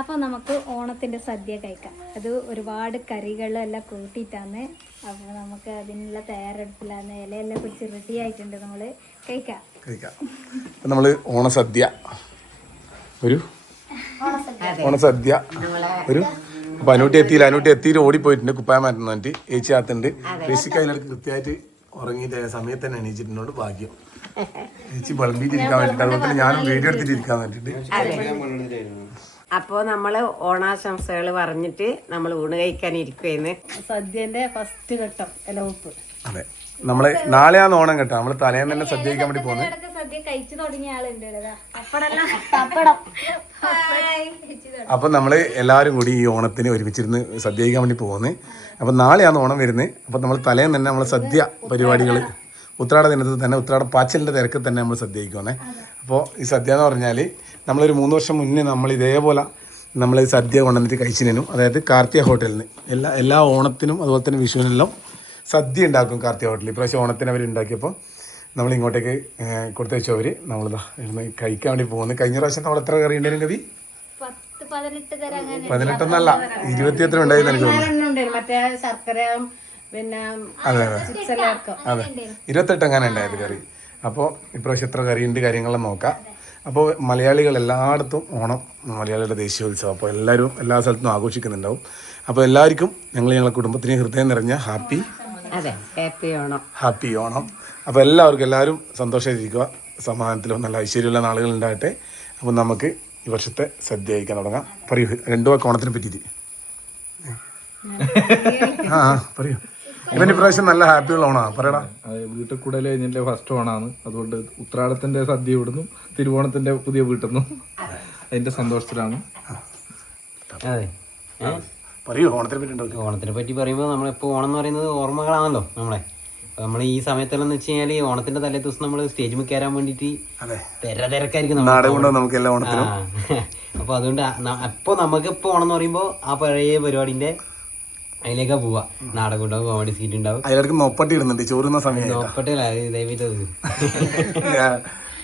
അപ്പോൾ നമുക്ക് ഓണത്തിൻ്റെ സദ്യ കഴിക്കാം. അത് ഒരുപാട് കറികളെല്ലാം കൂട്ടിയിട്ടാണ്. അപ്പോൾ നമുക്ക് അതിനുള്ള തയ്യാറെടുപ്പിലാണ്. ഇലയെല്ലാം കുറിച്ച് റെഡി ആയിട്ടുണ്ട്. നമ്മൾ കഴിക്കാം. നമ്മൾ ഓണസദ്യ ഒരു അപ്പോൾ അനൂട്ടി എത്തിയിട്ട് ഓടിപ്പോയിട്ടുണ്ട്. കുപ്പായം മാറ്റുന്നുണ്ട്. ഏച്ചി ആത്തുണ്ട്. ബേസിക്ക് അതിനടുത്ത് കൃത്യമായിട്ട് ഉറങ്ങിയിട്ട് സമയത്ത് തന്നെ എണീച്ചിട്ടുണ്ടോണ്ട് ഭാഗ്യം. ചേച്ചി വിളമ്പിയിട്ടിരിക്കാൻ വേണ്ടിയിട്ട്, അതുപോലെ തന്നെ ഞാനും വീഡിയോ എടുത്തിട്ടിരിക്കാൻ വേണ്ടിയിട്ട്. അപ്പോ നമ്മള് ഓണാശംസകൾ പറഞ്ഞിട്ട് നമ്മൾ ഊണ് കഴിക്കാൻ ഇരിക്കുവായിരുന്നു. സദ്യന്റെ ഫസ്റ്റ് ഘട്ടം ഇലവുപ്പ്. അതെ, നമ്മള് നാളെയാണ് ഓണം കേട്ടോ. നമ്മള് തലേന്ന് തന്നെ സദ്യ കഴിക്കാൻ വേണ്ടി പോകുന്നത്. സദ്യ കഴിച്ചു തുടങ്ങിയ ആളുണ്ട്. അപ്പൊ നമ്മള് എല്ലാവരും കൂടി ഈ ഓണത്തിന് ഒരുമിച്ചിരുന്ന് സദ്യ കഴിക്കാൻ വേണ്ടി പോകുന്നത്. അപ്പൊ നാളെയാണ് ഓണം വരുന്നത്. അപ്പൊ നമ്മൾ തലേന്ന് തന്നെ നമ്മള് സദ്യ പരിപാടികൾ ഉത്രാട ദിനത്തിൽ തന്നെ ഉത്രാട പാച്ചിലിന്റെ തിരക്കിൽ തന്നെ നമ്മൾ സദ്യ കഴിക്കുവാണേ. അപ്പോൾ ഈ സദ്യ എന്ന് പറഞ്ഞാൽ നമ്മളൊരു 3 വർഷം മുന്നേ നമ്മൾ ഇതേപോലെ നമ്മൾ സദ്യ കൊണ്ടുവന്നിട്ട് കഴിച്ചിരുന്നു. അതായത് കാർത്തിക ഹോട്ടലിൽ നിന്ന് എല്ലാ ഓണത്തിനും അതുപോലെ തന്നെ വിഷുവിനെല്ലാം സദ്യ ഉണ്ടാക്കും കാർത്തിക ഹോട്ടലിൽ. ഇപ്രാവശ്യം ഓണത്തിന് അവർ ഉണ്ടാക്കിയപ്പോൾ നമ്മൾ ഇങ്ങോട്ടേക്ക് കൊടുത്തു വെച്ചവർ നമ്മളിതാ ഇരുന്ന് കഴിക്കാൻ വേണ്ടി പോകുന്നത്. കഴിഞ്ഞ പ്രാവശ്യം നമ്മൾ എത്ര കറി ഉണ്ടായിരുന്നു കവി? 18 20 എത്ര ഉണ്ടായിരുന്നു എനിക്ക് തോന്നുന്നു. അതെ 28 അങ്ങനെ ഉണ്ടായത് കറി. അപ്പോൾ ഇപ്രാവശ്യം എത്ര കറിയുണ്ട് കാര്യങ്ങളെല്ലാം നോക്കാം. അപ്പോൾ മലയാളികൾ എല്ലായിടത്തും ഓണം മലയാളികളുടെ ദേശീയോത്സവം. അപ്പോൾ എല്ലാവരും എല്ലാ സ്ഥലത്തും ആഘോഷിക്കുന്നുണ്ടാവും. അപ്പോൾ എല്ലാവർക്കും ഞങ്ങളുടെ കുടുംബത്തിന് ഹൃദയം നിറഞ്ഞ ഹാപ്പി ഓണം. അപ്പോൾ എല്ലാവരും സന്തോഷമായിരിക്കുക, സമാധാനത്തിലും നല്ല ഐശ്വര്യമുള്ള നാളുകൾ ഉണ്ടാകട്ടെ. അപ്പോൾ നമുക്ക് ഈ വർഷത്തെ സദ്യ കഴിക്കാൻ തുടങ്ങാം. പറയൂ 2 വാക്ക് ഓണത്തിനെ പറ്റിയിട്ട്. പറയൂ. ഇവന് ഇപ്രാവശ്യം നല്ല ഹാപ്പിയുള്ള ഓണമാണ്. പറയടാ. വീട്ടിൽ കൂടെ കഴിഞ്ഞിട്ട് ഫസ്റ്റ് ഓണാണ്. അതുകൊണ്ട് ഉത്രാടത്തിന്റെ സദ്യ ഇവിടുന്നു, തിരുവോണത്തിന്റെ പുതിയ വീട്ടിൽ നിന്നും അതിന്റെ സന്തോഷത്തിലാണ്. പറയൂ ഓണത്തിനെ പറ്റി പറയുമ്പോൾ നമ്മളിപ്പോൾ ഓണം എന്ന് പറയുന്നത് ഓർമ്മകളാണല്ലോ നമ്മളെ. നമ്മൾ ഈ സമയത്തെല്ലാം എന്ന് വെച്ച് കഴിഞ്ഞാൽ ഓണത്തിന്റെ തലേ ദിവസം നമ്മൾ സ്റ്റേജിൽ കയറാൻ വേണ്ടിയിട്ട് തിരക്കായിരിക്കും. അപ്പൊ അതുകൊണ്ട് അപ്പൊ നമുക്കിപ്പോ ഓണം എന്ന് പറയുമ്പോൾ ആ പഴയ പരിപാടിന്റെ അതിലേക്കാ പോവാ. നാടകം ഉണ്ടാവും, കോമഡി സീറ്റ് ഉണ്ടാവും. അതിലേക്ക് നൊപ്പട്ടി ഇടുന്നുണ്ട് ചോറുന്ന സമയം. നൊപ്പട്ടില്ല, ദയവിട്ട്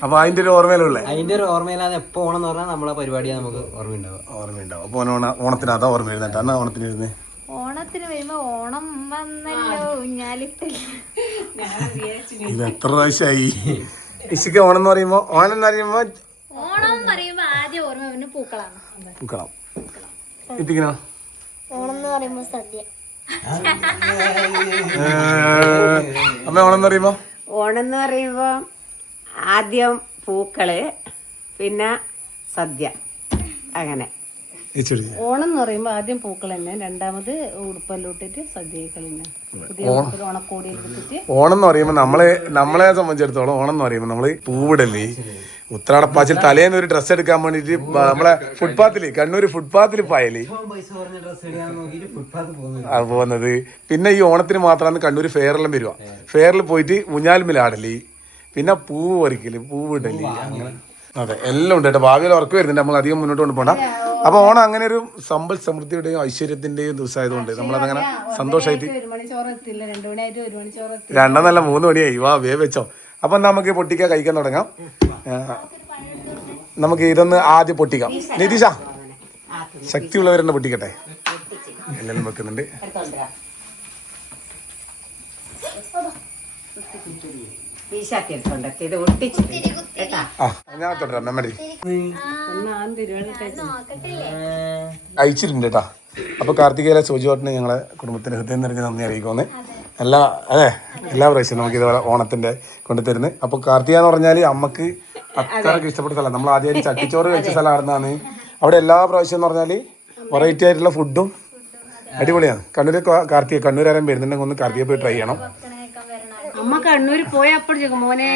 അപ്പൊ അതിന്റെ ഒരു ഓർമ്മയിലുള്ള ഓർമ്മയില്ലാതെ എപ്പോ ഓണം എന്ന് പറഞ്ഞാൽ നമ്മളെ പരിപാടിയാണ് നമുക്ക് ഓർമ്മയുണ്ടാവും. അപ്പൊ ഓണത്തിന് അതാ ഓർമ്മ എഴുന്നേട്ടാ. എന്നാ ഓണത്തിന് ഇരുന്ന് ഓണത്തിന് വരുമ്പോ ഓണം വന്നല്ലോ ഇത് എത്ര പ്രാവശ്യമായി ഇശിക്ക് ഓണം എന്ന് പറയുമ്പോ ഓണം പറയുമ്പോ ആദ്യം ഓർമ്മ പൂക്കളം എത്തിക്കണോ? ഓണം എന്ന് പറയുമ്പോ സദ്യ. അമ്മ ഓണം എന്ന് പറയുമ്പോ ആദ്യം പൂക്കള്, പിന്നെ സദ്യ. അങ്ങനെ ഓണം എന്ന് പറയുമ്പോ ആദ്യം പൂക്കൾ തന്നെ, രണ്ടാമത് ഉടുപ്പെല്ലാം ഇട്ടിട്ട് സദ്യ ഓണക്കോടി എടുത്തിട്ട്. ഓണം എന്ന് പറയുമ്പോ നമ്മളെ സംബന്ധിച്ചിടത്തോളം ഓണം എന്ന് പറയുമ്പോ നമ്മള് പൂവിടല്ലേ, ഉത്രാടപ്പാച്ചിൽ തലേന്ന് ഒരു ഡ്രസ്സ് എടുക്കാൻ വേണ്ടിട്ട് നമ്മളെ ഫുട്പാത്തില് കണ്ണൂർ ഫുട്പാത്തില് പായല് അത് പോകുന്നത്. പിന്നെ ഈ ഓണത്തിന് മാത്രമാണ് കണ്ണൂർ ഫെയറെല്ലാം വരുക. ഫെയറിൽ പോയിട്ട് ഊഞ്ഞാലുമ്മിലാടല്, പിന്നെ പൂവ് പറിക്കല്, പൂവിടല്, അങ്ങനെ അതെ എല്ലാം ഉണ്ട് കേട്ടോ. ഭാവിയിൽ ഉറക്കം വരുന്നുണ്ട്. നമ്മൾ അധികം മുന്നോട്ട് കൊണ്ടുപോകണ്ട. അപ്പൊ ഓണം അങ്ങനെ ഒരു സമ്പൽ സമൃദ്ധിയുടെയും ഐശ്വര്യത്തിന്റെയും ദിവസമായതുകൊണ്ട് നമ്മളതങ്ങനെ സന്തോഷമായിട്ട് 2 3 മണിയായി. വാ വേ വെച്ചോ. അപ്പൊ നമുക്ക് പൊട്ടിക്കാൻ കഴിക്കാൻ തുടങ്ങാം. നമുക്ക് ഇതൊന്ന് ആദ്യം പൊട്ടിക്കാം. നിതീഷ ശക്തിയുള്ളവരെന്നെ പൊട്ടിക്കട്ടെ. എല്ലാം വെക്കുന്നുണ്ട്. ഞാൻ തൊട്ടാ മെമ്മറി അയച്ചിട്ടുണ്ട് കേട്ടാ. അപ്പൊ കാർത്തികേയ സോജുവാട്ടിന് ഞങ്ങളെ കുടുംബത്തിന് ഹൃദയം നിറഞ്ഞ് നന്ദി അറിയിക്കുമെന്ന്. എല്ലാ പ്രാവശ്യവും നമുക്ക് ഇതുപോലെ ഓണത്തിന്റെ കൊണ്ടുതരുന്നത്. അപ്പൊ കാർത്തിക എന്ന് പറഞ്ഞാല് അമ്മക്ക് അത്രയ്ക്ക് ഇഷ്ടപ്പെട്ട സ്ഥലം. നമ്മൾ ആദ്യമായിട്ട് ചട്ടിച്ചോറ് കഴിച്ച സ്ഥലം ആടുന്നതാണ്. അവിടെ എല്ലാ പ്രാവശ്യം എന്ന് പറഞ്ഞാല് വെറൈറ്റി ആയിട്ടുള്ള ഫുഡും അടിപൊളിയാണ്. കണ്ണൂരാരും വരുന്നുണ്ടെങ്കിൽ ഒന്ന് കാർത്തിക പോയി ട്രൈ ചെയ്യണം. അമ്മ കണ്ണൂർ പോയപ്പോഴേക്കും മോനെ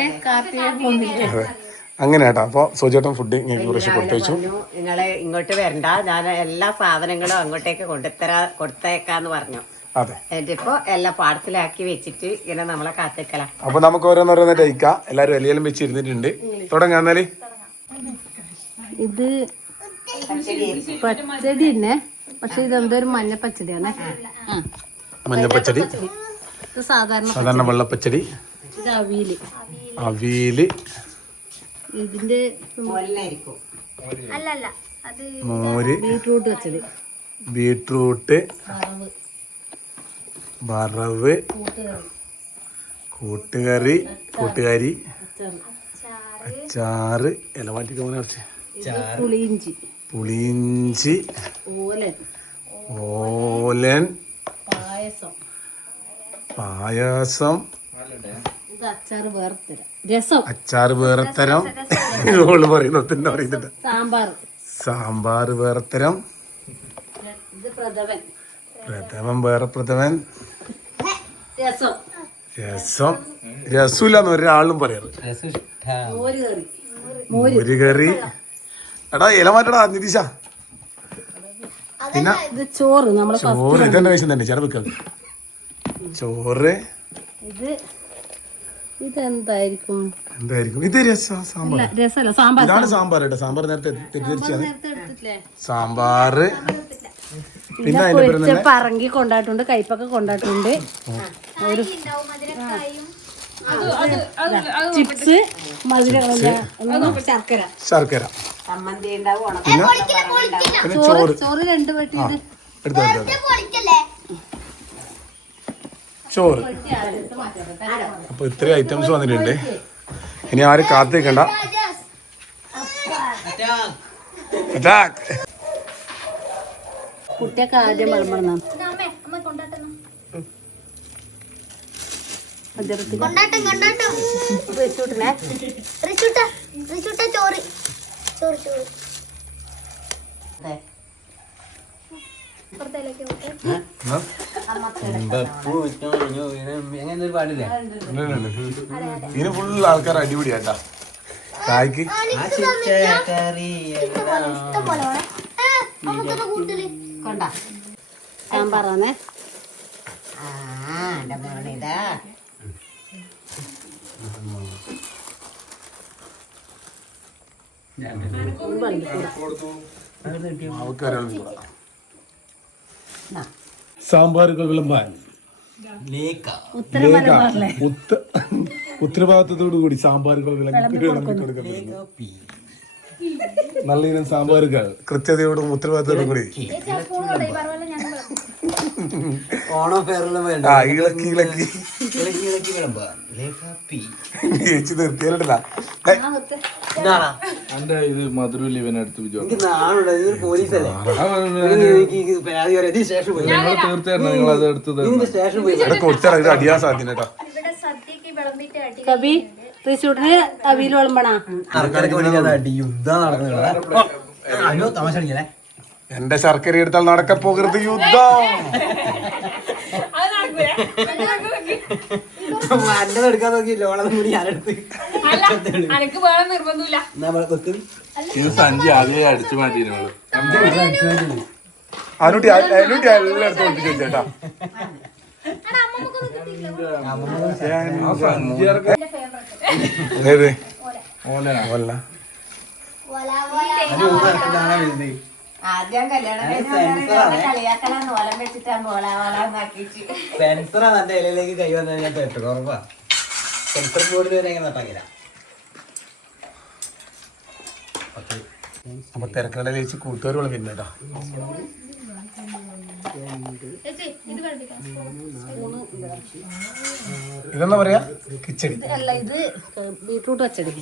അങ്ങനെ കേട്ടോ. അപ്പോൾ സോജേട്ടൻ ഫുഡ് ഞങ്ങൾക്ക് കുറച്ച് കൊടുത്തയച്ചു. നിങ്ങള് ഇങ്ങോട്ട് വരണ്ട, ഞാൻ എല്ലാ സാധനങ്ങളും അങ്ങോട്ടേക്ക് കൊടുത്തേക്കാന്ന് പറഞ്ഞു. അതെ, എന്നിട്ടിപ്പോ എല്ലാം പാർസലാക്കി വെച്ചിട്ട് ഇങ്ങനെ നമ്മളെ കാത്തിക്കല. അപ്പൊ നമുക്ക് ഓരോന്നോരോന്നായിട്ട് കഴിക്കാം. എല്ലാരും എലിയെല്ലാം വെച്ച് ഇരുന്നിട്ടുണ്ട്. തുടങ്ങാന്നാല് ഇത് പച്ചടി തന്നെ, പക്ഷെ ഇതെന്തോ ഒരു മഞ്ഞ പച്ചടിയാണ്. മഞ്ഞപ്പച്ചടി, സാധാരണ വെള്ളപ്പച്ചടി, അവിയല്, ഇതിന്റെ മോലിനായിരിക്കും. അല്ലല്ല അത് മോര്, ബീട്രൂട്ട് വെച്ചത്, ബീട്രൂട്ട്, വറവ്, കൂട്ടുകറി, അച്ചാറ്, ഇല മാറ്റിക്ക് കുറച്ച്, പുളിയിഞ്ചി, പുളിയിഞ്ചി, ഓലൻ, ഓലൻ, പായസം, ഇത് അച്ചാറ് വേർത്തരം, രസം, അച്ചാറ് വേറെ തരം, ഓള് പറയുന്നതിന്റെ പറയുന്നുണ്ട്, സാമ്പാർ വേറെ തരം, ഇത് പ്രഥമൻ, പ്രഥമൻ വേറെ പ്രഥമൻ, രസം, രസം, രസമില്ലാന്ന് ഒരാളും പറയാറ്, മോര് കറി, ഒരു കറി. എടാ ഇല മാറ്റടാ നിതീഷ. പിന്നെ ഇത് ചോറ്, നമ്മളെ ചോറ് ഇതെന്നെ കഴിച്ചു തന്നെ ചെറുപ്പം ചോറ്. ഇതെന്തായിരിക്കും? എന്തായിരിക്കും ഇത്? രസം, സാമ്പാർ. രസമല്ല, സാമ്പാർ. ഇതാണ് സാമ്പാർ കേട്ടോ. സാമ്പാർ നേരത്തെ തെറ്റിദ്ധരിച്ചാണ്. എടുത്തിട്ടില്ലേ? സാമ്പാർ. പിന്നെ അതിന്റെ പേര് പൊരിച്ച പറങ്കി കൊണ്ടാട്ടുണ്ട്, കയ്പൊക്കെ കൊണ്ടാട്ടുണ്ട്, ഒരു ചിപ്സ്, ശർക്കര, ശർക്കര, ചമ്മന്തി ഉണ്ടാവും. പിന്നെ ചോറ്. ചോറ് 2 വെട്ടി. എടുത്തോ ചോറ്. അപ്പൊ ഇത്രയും ഐറ്റംസ് വന്നിട്ടുണ്ട്. ഇനി ആരും കാത്തിരിക്കണ്ട. കുട്ടിയൊക്കെ ആദ്യം വിളമ്പണം. അങ്ങനെ ഒരു പാടില്ലേ? ഇതിന് ഫുൾ ആൾക്കാർ അടിപൊളിയാട്ടാ. കായ്ക്ക് സാമ്പാറാണേ. സാമ്പാറുകൾ വിളമ്പാൻ ഉത്തരവാദിത്തത്തോടു കൂടി സാമ്പാറുകൾ വിളമ്പി കൊടുക്കപ്പെടുന്നു. നല്ല ഇനം സാമ്പാറുകൾ കൃത്യതയോടും ഉത്തരവാദിത്തത്തോടും കൂടി ഇളക്കി ഇളക്കി ചേച്ചി നിർത്തിയാലല്ല. എന്റെ ഇത് മധുരൂല് ഇവനടുത്ത് തീർച്ചയായിട്ടും നിങ്ങൾ അത് എടുത്തത് അടിയാൻ സാധ്യത കേട്ടോ. കബി തൃശ്ശൂരിന് അവിയിൽ വിളമ്പണ. എന്റെ ശർക്കര എടുത്താൽ നടക്കപ്പോകരുത് യുദ്ധം. എടുക്കാൻ നോക്കി ലോളം കൂടി ഞാനെടുത്ത് ഇത് സഞ്ചി ആദ്യമേ അടിച്ചു മാറ്റിയിരുന്നു. അനുട്ടി എല്ലാം എടുത്ത് ഒളിപ്പിച്ച് വെച്ചേട്ടാ. ഏത് ഓല ആദ്യം കല്യാണം കളിയാക്കലാന്ന് ഓലം വെച്ചിട്ടാണ് സെൻസറാണ് എന്റെ ഇലയിലേക്ക് കൈ വന്നാൽ ഞാൻ തെറ്റു ഉറപ്പാ. സെൻസർ ബോർഡിൽ വരെ എങ്ങനെ നട്ടാക്കില്ല. അപ്പൊ തിരക്കടയിൽ വെച്ച് കൂട്ടുകാരുള്ള പിന്നേട്ടാ. ഇതെന്താ പറയാ? കിച്ചടി അല്ല, ഇത് ബീട്രൂട്ട് പച്ചടി.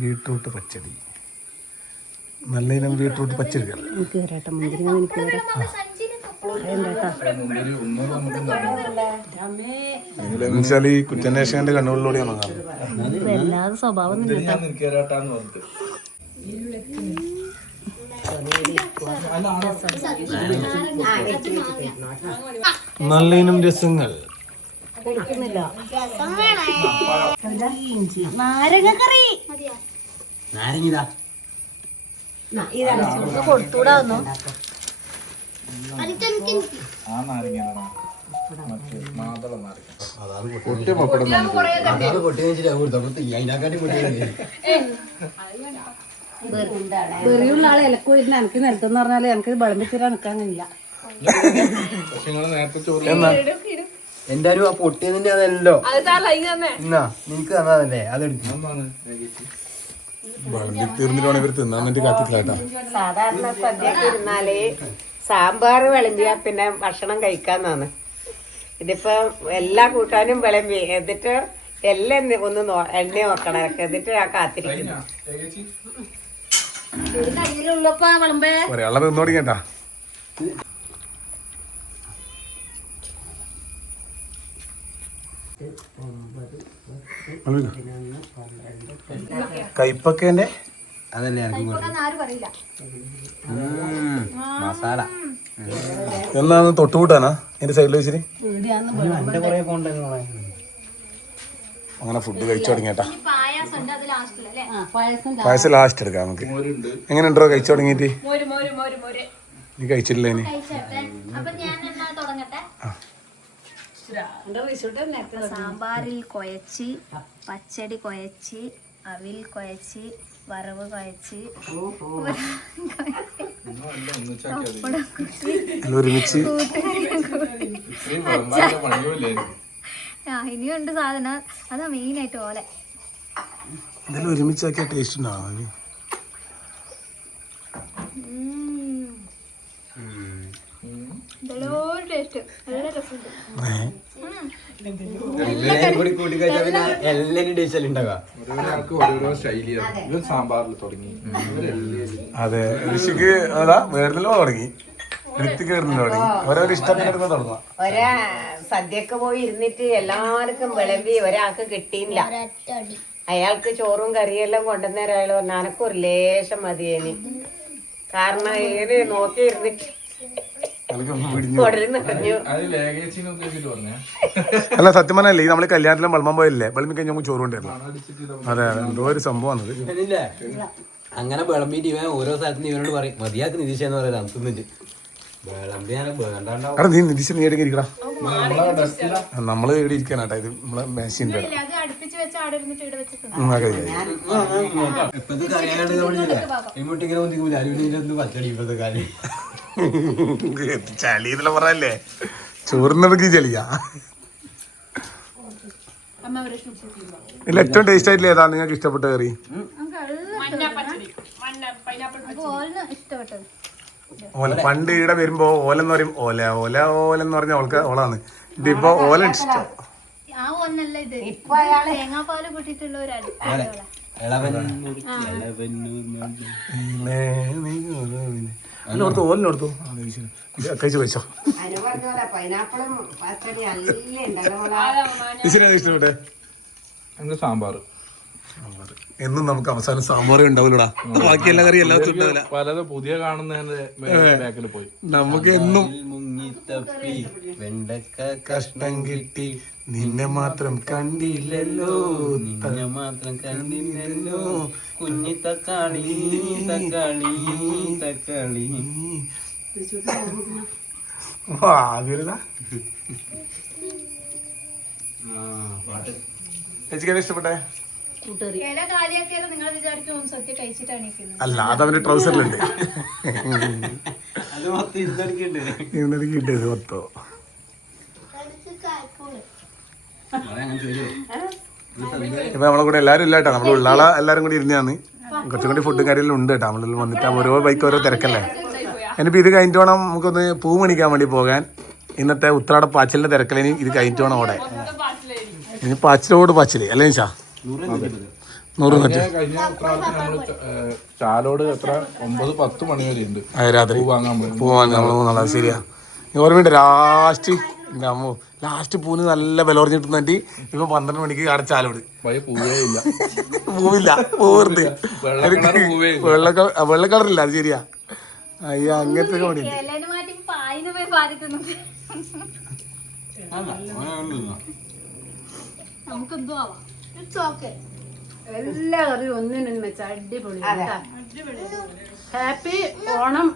ബീട്രൂട്ട് പച്ചടി. നല്ല ഇനം ബീട്രൂട്ട് പച്ചടികൾ. എനിക്ക് വരാട്ടെ മുന്തിരി. എനിക്ക് വരാം. എന്നുവെച്ചാൽ ഈ കുറ്റന്വേഷകന്റെ കണ്ണുകളിലൂടെയാണ് കാണുന്നത്. വല്ലാതെ സ്വഭാവം നല്ല ഇനം രസങ്ങൾ. നാരങ്ങക്കറി നാരങ്ങിതാ കൊടുത്തൂടാന്നു. വെറിയുള്ള ആളെ ഇലക്കൂരുന്ന് എനിക്ക് നിലത്തെന്ന് പറഞ്ഞാല് എനിക്ക് വിളമ്പിത്തീരാൻ നിൽക്കാൻ കഴിയില്ല. എന്റെ ഒരു പൊട്ടിയതിന്റെ അതല്ലോ എന്നാ നിനക്ക് തന്നതല്ലേ അതെടുത്തു. വിളമ്പി തീർന്നിട്ടാണ് ഇവർ തിന്നാൻ വേണ്ടി കാത്തിട്ടില്ല കേട്ടാ. സാധാരണ സദ്യക്ക് ഇരുന്നാല് സാമ്പാർ വിളമ്പിയാ പിന്നെ ഭക്ഷണം കഴിക്കാന്നാണ്. ഇതിപ്പോ എല്ലാ കൂട്ടാനും വിളമ്പി എന്നിട്ട് എല്ലാം ഒന്ന് എണ്ണ നോക്കണം എന്നിട്ട് ആ കാത്തിരിക്കുന്നു. ഒരാളെ തിന്നോടി കേട്ടാ. കൈപ്പക്കേന്റെ അതല്ലേ ആരും പറയില്ല. മസാല എന്നാണ് തൊട്ടുകൂട്ടാനാ എന്റെ സൈഡിൽ വെച്ചിട്ട് അങ്ങനെ ഫുഡ് കഴിച്ചു തുടങ്ങിയേട്ടാ. പായാസം ഉണ്ട്, അത് ലാസ്റ്റിൽ അല്ലേ? പായസം ലാസ്റ്റ് എടുക്കാം നമുക്ക്. എങ്ങനെയുണ്ടോ കഴിച്ചു തുടങ്ങിയിട്ട്? നീ കഴിച്ചിട്ടില്ല ഇനി? അപ്പൊ ഞാൻ എന്നാ തുടങ്ങട്ടെ. സാമ്പാറിൽ കുഴച്ച്, പച്ചടി കുഴച്ച്, അവിൽ കുഴച്ച്, വറവ് കുഴച്ച്, ഒരുമിച്ച് ഇനിയുണ്ട് സാധനം. അതാ മെയിനായിട്ട് ഓല. ഇതെല്ലാം ഒരുമിച്ചാക്കിയ ടേസ്റ്റ് ഉണ്ടാവും. ടേസ്റ്റ് നല്ല രസമുണ്ട്. എല്ലാരും കൂടി കൂട്ടി കഴിച്ചാൽ പിന്നെ എല്ലാരും ടേസ്റ്റ് ഉണ്ടാവുക. ഓരോരോ ശൈലിയാണ്. ഇവൻ സാമ്പാറിൽ തുടങ്ങി. അതെ, ഋഷിക്ക് അതാ വേറെല്ലോ തുടങ്ങി, വൃത്തിക്ക് വരുന്നില്ല തുടങ്ങി. ഓരോരോ ഇഷ്ടത്തിന് തുടങ്ങുക. ഒരാ സദ്യക്ക് പോയി ഇരുന്നിട്ട് എല്ലാവർക്കും വിളമ്പി ഒരാൾക്ക് കിട്ടിയില്ല. അയാൾക്ക് ചോറും കറിയെല്ലാം കൊണ്ടുവന്നേരം അയാൾ പറഞ്ഞു അനക്ക് ഒരു ലേശം മതിയേനി. കാരണം ഏത് നോക്കി ഇരുന്നിട്ട് നിറഞ്ഞു. അല്ല സത്യം പറഞ്ഞല്ലേ, നമ്മള് കല്യാണത്തിലും ബൾമം പോയില്ലേ, ബൾമി കഴിഞ്ഞ ചോറ് കൊണ്ടായിരുന്നു. അതെ, എന്തോ ഒരു സംഭവമാണ്. അങ്ങനെ വിളമ്പിട്ട് ഇവൻ ഓരോ സ്ഥലത്തും ഇവനോട് പറയും മതിയാക്ക് നിതീഷ എന്ന് പറയാം തിന്നിട്ട് വിളമ്പിയാലും വേണ്ടാണ്ടാവും. എടാ നീ നിതീഷ നീ എവിടെ ഇരിക്കടാ, നമ്മള് ഇവിടെ ഇരിക്കാനാട്ടാ. ഇത് നമ്മളെ മേശിന്റെ ഇപ്പത്തെ കറിയാണ്ട് ഇങ്ങോട്ടിങ്ങനെ ഒന്നിക്കൂല അരുവിനൊന്ന് പച്ചടി ഇപ്പത്തെ കാര്യം ചളി ഇതെല്ലാം പറയല്ലേ, ചോറിനൊക്കെ ചളിയാ. ഇല്ല, ഏറ്റവും ടേസ്റ്റ് ആയിട്ടില്ല ഏതാ നിങ്ങൾക്ക് ഇഷ്ടപ്പെട്ട കറി? ഓല. പണ്ട് ഇവിടെ വരുമ്പോ ഓലെന്ന് പറയും ഓല ഓല ഓലെന്ന് പറഞ്ഞ ഓളാണ്. ഇതിപ്പോ ഓല ഇഷ്ടം. ആ ഒന്നല്ല ഇത്, തേങ്ങാപ്പാല് കൂട്ടിട്ടുള്ള ഒരു ഓലിനോടത്തു കഴിച്ചു കഴിച്ചോ. പൈനാപ്പിളും പച്ചടി നല്ല ഇഷ്ടപ്പെട്ടെ സാമ്പാർ. എന്നും നമുക്ക് അവസാനം സാമ്പാറേ ഉണ്ടാവില്ലടാ, ബാക്കി എല്ലാ കറിയും എല്ലാത്തും ഉണ്ടാവില്ല. പലത് പുതിയ കാണുന്നതിന്റെ ബാക്കിൽ പോയി. നമുക്ക് എന്നും മുങ്ങിത്തപ്പി വെണ്ടക്ക കഷ്ടം കിട്ടി നിന്നെ മാത്രം കണ്ടില്ലല്ലോ, നിന്നെ മാത്രം കണ്ടില്ലല്ലോ കുഞ്ഞി തക്കാളി തക്കാളി തക്കാളി. ഇഷ്ടപ്പെട്ടെ? ഇല കാലിയാക്കിയാലും നിങ്ങൾ വിചാരിക്കും സദ്യ കഴിച്ചിട്ടാണ് ഇരിക്കുന്നത്. അല്ല, അതവന്റെ ട്രൗസറിലുണ്ട്. അത് മൊത്തം ഇരുന്നടിക്കുന്നുണ്ട്. ഇരുന്നടിക്കിട്ടത് മൊത്തം. ഇപ്പൊ നമ്മളെ കൂടെ എല്ലാരും ഇല്ല കേട്ടാ, നമ്മള് ഉള്ളാള എല്ലാരും കൂടി ഇരുന്നാന്ന്. കുറച്ചും കൂടി ഫുഡും കാര്യമെല്ലാം ഉണ്ട് കേട്ടോ. നമ്മളിൽ വന്നിട്ട് ഓരോ ബൈക്ക് ഓരോ തിരക്കല്ലേ. ഇനിയിപ്പോ ഇത് കഴിഞ്ഞിട്ട് വേണം നമുക്കൊന്ന് പൂ മണിക്കാൻ വേണ്ടി പോകാൻ. ഇന്നത്തെ ഉത്രാട പാച്ചിലിന്റെ തിരക്കലിന് ഇത് കഴിഞ്ഞിട്ട് വേണം ഓടെ. ഇനി പാച്ചിലോട് പാച്ചില് അല്ലേ നിശാ? 100 മറ്റേ കഴിഞ്ഞ ഉത്രാടത്തിന് നമ്മള് ചാലോട് എത്ര 9-10 മണി വരെ ഉണ്ട് രാത്രി പൂ വാങ്ങാൻ നമ്മൾ മൂന്നാളാ. ശരിയാ, ഓർമ്മയുണ്ട് ലാസ്റ്റ് അമ്മോ ലാസ്റ്റ് പൂവിന് നല്ല വില പറഞ്ഞിട്ട് ഇപ്പൊ 12 മണിക്ക് അവിടെ ചാലോട് പൂവേ ഇല്ല. പൂവില്ല, പൂവറുണ്ട് വെള്ള കളറില്ല. അത് ശരിയാ. അയ്യോ അങ്ങനത്തെ മതി. നമുക്കെന്തോ ആവാം. എല്ലാ കറിയും ഒന്നിനും വെച്ച അടിപൊളി. ഹാപ്പി ഓണം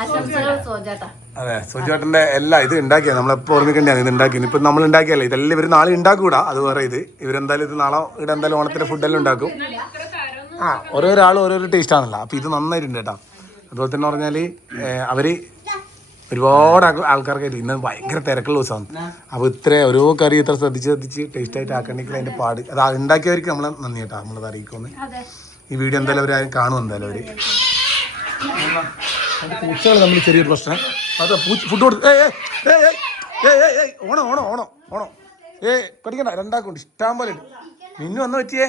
ആശംസകൾ സോജാട്ടാ. അതെ, സോജുവേട്ടന്റെ എല്ലാം ഇത് ഉണ്ടാക്കിയാ നമ്മളെപ്പോ ഓർമ്മിക്കേണ്ടതാണ്. ഇത് ഉണ്ടാക്കി ഇപ്പൊ നമ്മൾ ഉണ്ടാക്കിയല്ലേ, ഇതെല്ലാം ഇവര് നാളെ ഉണ്ടാക്കൂടാ. അത് വേറെ ഇത് ഇവരെന്തായാലും ഇത് നാളെ ഇവിടെ എന്തായാലും ഓണത്തിന്റെ ഫുഡെല്ലാം ഉണ്ടാക്കും. ഓരോരാളും ഓരോരോ ടേസ്റ്റ് ആണല്ലോ. അപ്പൊ ഇത് നന്നായിട്ടുണ്ട് കേട്ടോ. അതുപോലെ തന്നെ പറഞ്ഞാല് അവര് ഒരുപാട് ആൾക്കാർക്കായിട്ട് ഇന്ന് ഭയങ്കര തിരക്കുള്ള ദിവസമാണ്. അപ്പോൾ ഇത്ര ഓരോ കറി ഇത്ര ശ്രദ്ധിച്ച് ടേസ്റ്റായിട്ട് ആക്കണമെങ്കിൽ അതിൻ്റെ പാട് അത് ഉണ്ടാക്കിയവർക്ക് നമ്മളെ നന്ദി കേട്ടോ, നമ്മളത് അറിയിക്കുമെന്ന്. ഈ വീഡിയോ എന്തായാലും അവർ കാണും എന്തായാലും അവർ. പൂച്ചകൾ നമ്മൾ ചെറിയൊരു പ്രശ്നം അത് ഫുഡ് കൊടുത്ത് ഓണം ഓണം ഓണം ഓണം പഠിക്കണ്ട രണ്ടാക്കുണ്ട് ഇഷ്ടം പോലെ ഉണ്ട്. മിന്നു വന്ന് പറ്റിയേ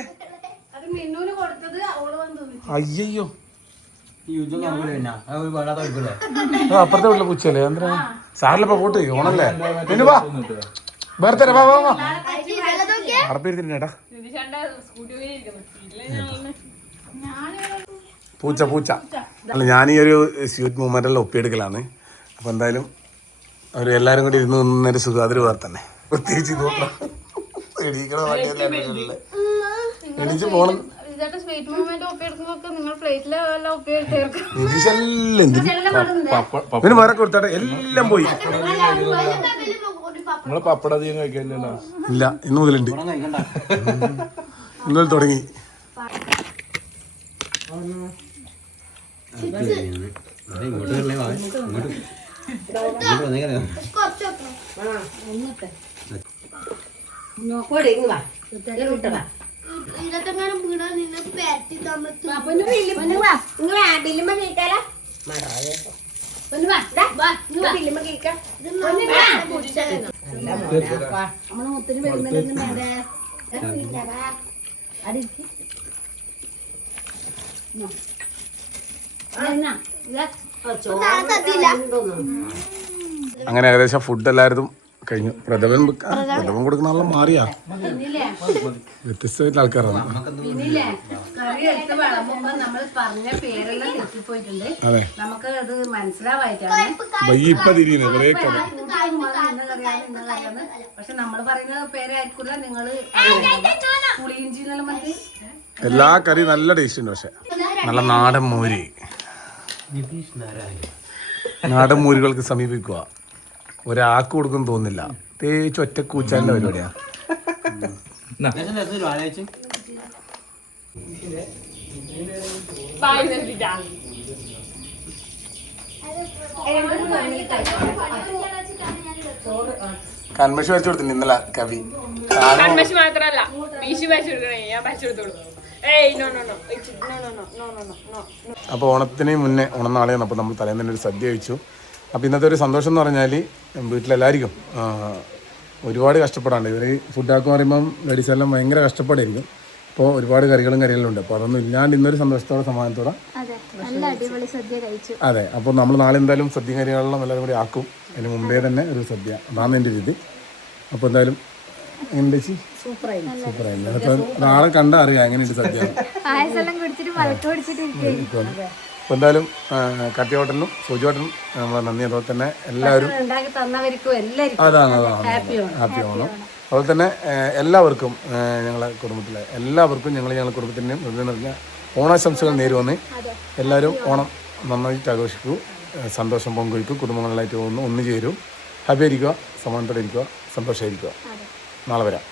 അയ്യോ അപ്പുറത്തെ വീട്ടിലെ പൂച്ചയല്ലേ എന്താ സാറിലിപ്പോ പോട്ട് ഓണല്ലേ മിന്നു വാ ബർത്ത്ഡേ വാ വാ വാ അടപ്പിരുത്തിട്ടാ പൂച്ച പൂച്ച അല്ല ഞാനീ ഒരു സ്വീറ്റ് മൂമെൻ്റെല്ലാം ഒപ്പിയെടുക്കലാണ്. അപ്പോൾ എന്തായാലും അവർ എല്ലാവരും കൂടി ഇരുന്ന് നിന്നൊരു സുഖാതിരി വേറെ തന്നെ പ്രത്യേകിച്ച് എണീച്ച് പോണം. പിന്നെ വേറെ കൊടുത്താട്ടെ എല്ലാം പോയി. നമ്മളെ പപ്പട അധികം കഴിക്കാനില്ലല്ലോ. ഇല്ല ഇന്ന് മുതലുണ്ട്, ഇന്നലെ തുടങ്ങി. അങ്ങനെ ഏകദേശം ഫുഡ് എല്ലാവരും കഴിഞ്ഞു. പ്രഥമൻ കൊടുക്കുന്ന ആളെ മാറിയാ വ്യത്യസ്തമായിട്ടുള്ള ആൾക്കാരാണ്. അതെ ഇപ്പൊ തിരിയുന്നത് കുറേ കഥ. പക്ഷെ നമ്മള് പറയുന്ന പേരായിരിക്കില്ല നിങ്ങള് എല്ലാ കറി നല്ല ടേസ്റ്റ് ഉണ്ട്. പക്ഷെ നല്ല നാടൻ മോര്, നാടൻ മോരുകൾക്ക് സമീപിക്കുക. ഒരാൾക്ക് കൊടുക്കും തോന്നില്ല, തേച്ച് ഒറ്റ കൂച്ചാൻ്റെ പരിപാടിയാ. കൺമഷി വരച്ചു കൊടുത്തിട്ടുണ്ട് ഇന്നലെ കവി. മാത്രല്ല മീശു വരച്ചു കൊടുക്കണേ, ഞാൻ വരച്ചു കൊടുത്തോളൂ. അപ്പോൾ ഓണത്തിന് മുന്നേ ഓണം നാളെയാണ്. അപ്പോൾ നമ്മൾ തലേന്ന് തന്നെ ഒരു സദ്യ കഴിച്ചു. അപ്പോൾ ഇന്നത്തെ ഒരു സന്തോഷം എന്ന് പറഞ്ഞാൽ വീട്ടിലെല്ലാവർക്കും ഒരുപാട് കഷ്ടപ്പെടാണ്ട്. ഇവർ ഫുഡാക്കുക പറയുമ്പം ലേഡീസെല്ലാം ഭയങ്കര കഷ്ടപ്പാടായിരിക്കും. അപ്പോൾ ഒരുപാട് കറികളും ഉണ്ട്. അപ്പോൾ അതൊന്നും ഇല്ലാണ്ട് ഇന്നൊരു സന്തോഷത്തോടെ സമാധാനത്തോടെ അതെ. അപ്പോൾ നമ്മൾ നാളെ എന്തായാലും സദ്യ കറികളെല്ലാം എല്ലാവരും കൂടി ആക്കും. അതിന് മുമ്പേ തന്നെ ഒരു സദ്യ, അതാണ് എൻ്റെ രീതി. അപ്പോൾ എന്തായാലും എങ്ങനെ സൂപ്പറായിരുന്നു. അപ്പോൾ നാളെ കണ്ടാൽ അറിയാം എങ്ങനെയുണ്ട് സദ്യ. അപ്പോൾ എന്തായാലും കത്തി ഹോട്ടലിനും സൂചി ഹോട്ടലിനും നമ്മളെ നന്ദി. അതുപോലെ തന്നെ എല്ലാവരും അതാണ് ഹാപ്പി ഓണം. അതുപോലെ തന്നെ എല്ലാവർക്കും ഞങ്ങളെ കുടുംബത്തിലെ എല്ലാവർക്കും ഞങ്ങളുടെ കുടുംബത്തിൻ്റെയും ഹൃദയം നിറഞ്ഞ ഓണാശംസകൾ നേരുവന്ന്. എല്ലാവരും ഓണം നന്നായിട്ട് ആഘോഷിക്കൂ, സന്തോഷം പങ്കുവയ്ക്കൂ, കുടുംബങ്ങളിലായിട്ട് ഒന്ന് ചേരൂ, ഹാപ്പി ആയിരിക്കുക, സമാധാനത്തോടെ ഇരിക്കുക, സന്തോഷമായിരിക്കുക. നാളെ വരാം.